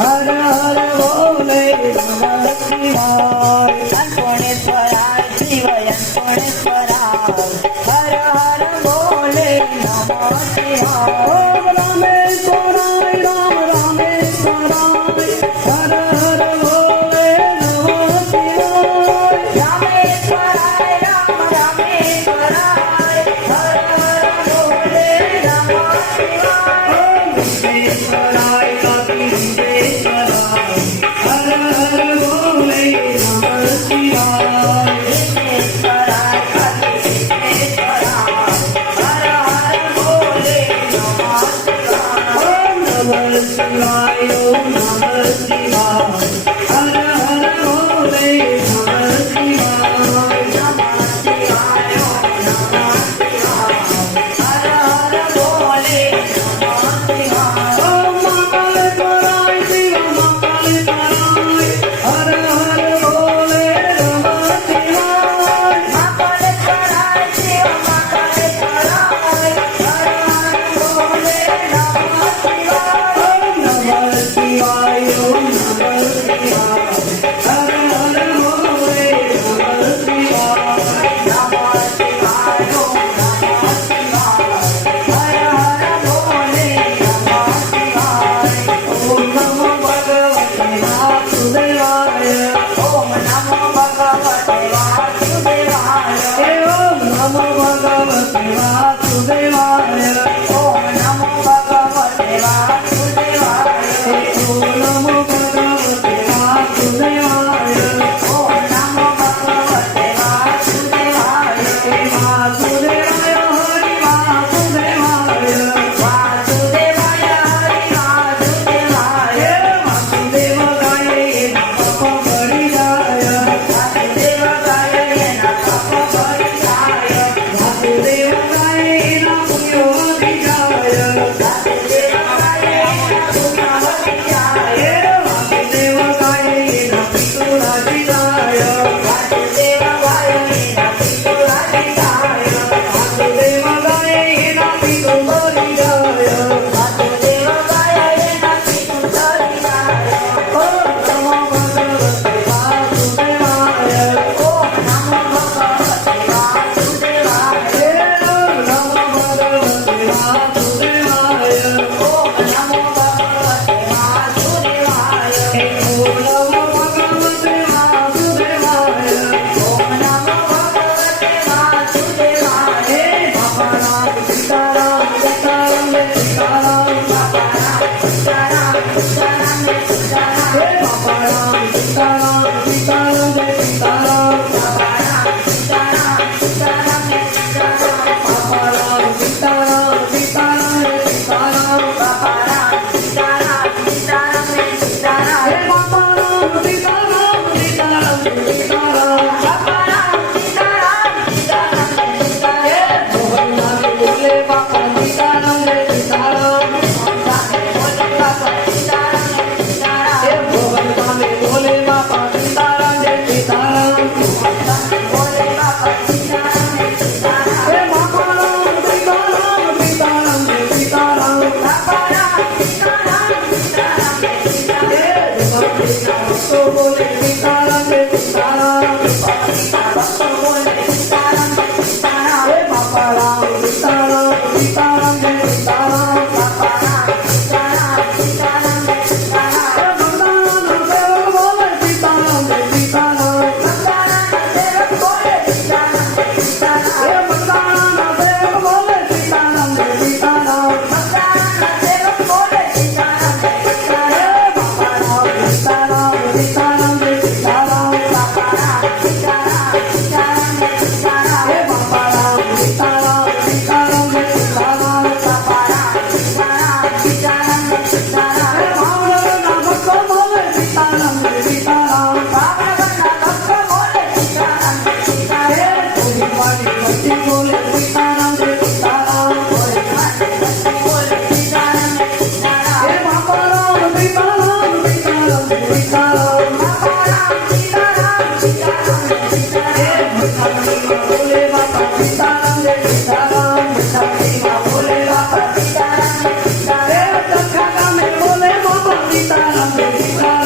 हर हर बोले नमः शिवाय अन्नपूर्णेश्वराय शिव अन्नपूर्णेश्वराय हर हर बोले नमः शिवाय ओम रामेश्वराय राम रामेश्वराय हर हर बोले नमः शिवाय रामेश्वराय राम रामेश्वराय हर हर बोले नमः शिवाय विश्वेश्वराय कपि विश्वेश्वराय हर हर बोले नमः शिवाय विश्वेश्वराय कपि विश्वेश्वराय हर हर बोले नमः शिवाय ओम नमः शिवाय ओम नमः शिवाय हर हर बोले नमः शिवाय नमः शिवाय ओम नमः शिवाय हर हर बोले नमः शिवाय ओम मंगल कराय शिव मंगल कराय हर हर बोले नमः शिवाय मंगल कराय शिव मंगल कराय हर हर बोले नमः शिवाय ओम नमः शिवाय ओम नमः शिवाय हर हर बोले नमः शिवाय नमः शिवाय ओम नमः शिवाय हर हर बोले नमः शिवाय ओम नमो भगवते वासुदेवाय ओम नमो भगवते वासुदेवाय ओम नमो भगवते वासुदेवाय ओम नमो भगवते वासुदेवाय ओम नमो भगवते वासुदेवाय ओम नमो भगवते वासुदेवाय वासुदेवाय हरि वासुदेवाय वासुदेवाय हरि वासुदेवाय वासुदेव गाये नमः परिजाय वासुदेव गाये नमः परिजाय वासुदेव गाये नमः योगिजाय वासुदेव गाये नमः परिजाय वासुदेव गाये नमः तुलसीदाय वासुदेव गाये नमः परिजाय वासुदेव गाये नमः तुलसीदाय वासुदेव गाये नमः परिजाय ओम नमो भगवते वासुदेवाय ओम नमो भगवते वासुदेवाय ओम नमो भगवते वासुदेवाय ओम नमो भगवते वासुदेवाय ओम नमो भगवते वासुदेवाय ओम नमो भगवते वासुदेवाय हे भगवान सीताराम सीताराम सीताराम सीताराम सीताराम सीताराम हे भगवान सीताराम सीताराम सीताराम सीताराम सीताराम सीताराम भगवान सीताराम सीताराम सीताराम सीताराम सीताराम सीताराम हे भगवान सीताराम सीताराम सीताराम हे भगवान बोले बाबा सीताराम सीताराम हे भगवान बोले बाबा सीताराम सीताराम हे भगवान सीताराम सीताराम सीताराम हे भगवान तो बोले सीताराम सीताराम हे बाबा राम सीताराम सीताराम सीताराम हे भगवान सेवक बोले सीताराम सीताराम हे भगवान सेवक बोले सीताराम सीताराम हे बाबा राम सीताराम सीताराम સીતારામ જય સીતારામ